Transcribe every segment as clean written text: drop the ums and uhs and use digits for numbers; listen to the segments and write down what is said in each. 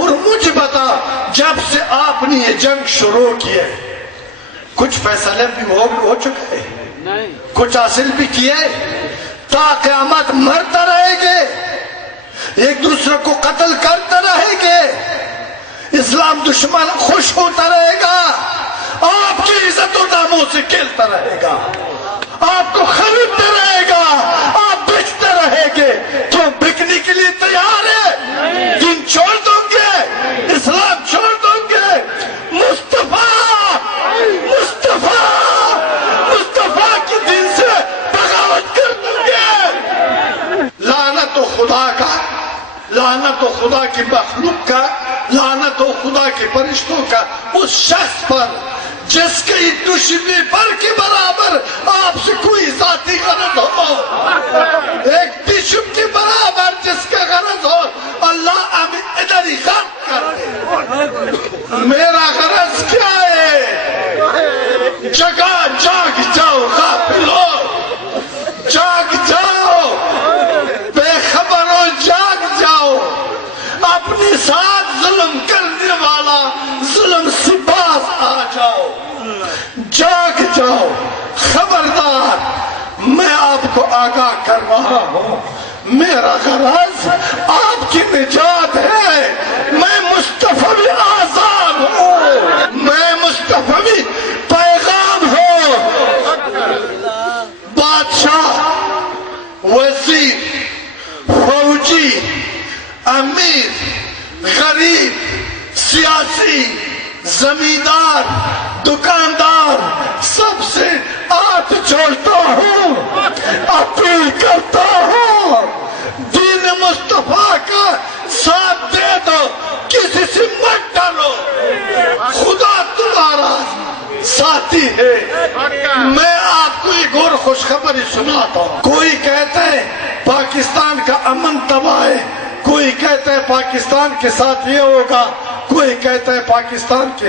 اور مجھے بتا جب سے آپ نے یہ جنگ شروع کی ہے کچھ فیصلے بھی ہو چکے ہیں، کچھ حاصل بھی کیے، تا قیامت مرتا رہے گے، ایک دوسرے کو قتل کرتا رہے گے، اسلام دشمن خوش ہوتا رہے گا، آپ کی عزت و ناموں سے کھیلتا رہے گا، آپ کو خریدتا رہے گا، آپ بیچتے رہے گے، تو بکنے کے لیے تیار ہے؟ دین چھوڑ دوں گے، اسلام چھوڑ دوں گے، مصطفیٰ کی دین سے بغاوت کر دوں گے۔ لعنت و خدا کا، لعنت و خدا کی مخلوق کا، لعنت و خدا کے فرشتوں کا اس شخص پر جس کی دشمنی پر کے برابر آپ سے کوئی ذاتی غرض ہو، ایک دشمن کے برابر جس کا غرض ہو، اللہ ہمیں ادھر ہی غرق کر دے۔ میرا غرض کیا ہے؟ جگہ جاگ جاؤ غافلو، جاگ جاؤ بے خبرو، جاگ جاؤ، اپنے ساتھ ظلم کرنے والا ظلم سے باز آ جاؤ، جاگ جاؤ، خبردار میں آپ کو آگاہ کر رہا ہوں، میرا غرض آپ کی نجات ہے، میں مصطفی آزاد ہوں، میں مصطفی پیغام ہوں۔ بادشاہ، وزیر، فوجی، امیر، غریب، سیاسی، زمیندار، دکاندار، سب سے ہاتھ جوڑتا ہوں، اپیل کرتا ہوں، دین مصطفیٰ کا ساتھ دے دو، کسی سے مت ڈالو، خدا تمہارا ساتھی ہے۔ میں آپ کو ایک اور خوشخبری سناتا ہوں۔ کوئی کہتا ہے پاکستان کا امن تباہ ہے، کوئی کہتا ہے پاکستان کے ساتھ یہ ہوگا، کوئی کہتا ہے پاکستان کے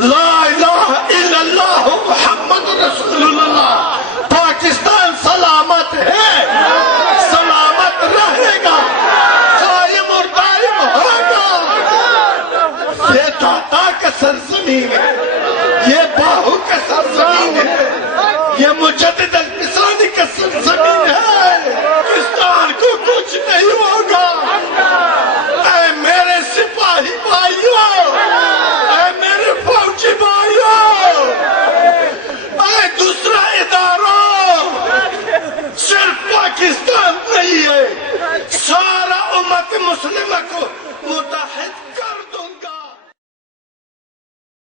لا الہ الا اللہ محمد رسول اللہ، پاکستان سلامت ہے، سلامت رہے گا، قائم اور دائم ہوگا۔ یہ داتا کا سرزمین ہے، یہ باہو کا سرزمین ہے، یہ مجدد الفسانی کا سرزمین ہے۔